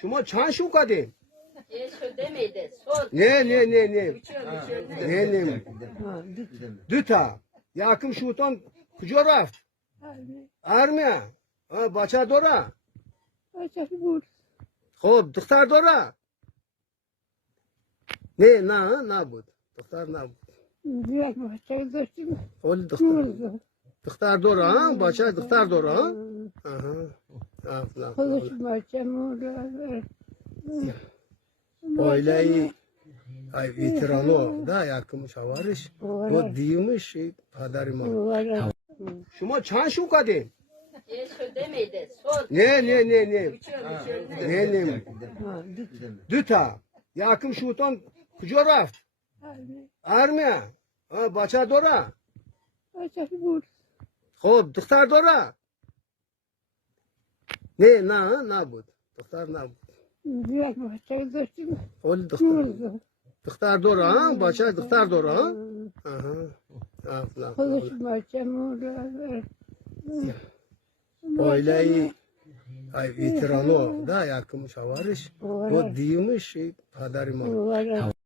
شما چند شو کردین؟ شده میده صوت نه نه دو تا یکم شوتان کجا رفت؟ ارمیا بچه داره؟ خب دختر داره؟ نه نبود دختر نبود ولی دختر داره ها؟ بچه دختر داره ها؟ خودش بچه aileyi veteranı da yakın şavarış o değilmiş peder ma şuma çan şu kadın شده میده صوت ne düta yakın şutan kuca raft armya baça dora خب دختر داره نه نبود دختر نبود ولی دختر داره ها بچه دختر داره ها خودش بچه aileyi veteranı da yakın şavarış o değilmiş peder ma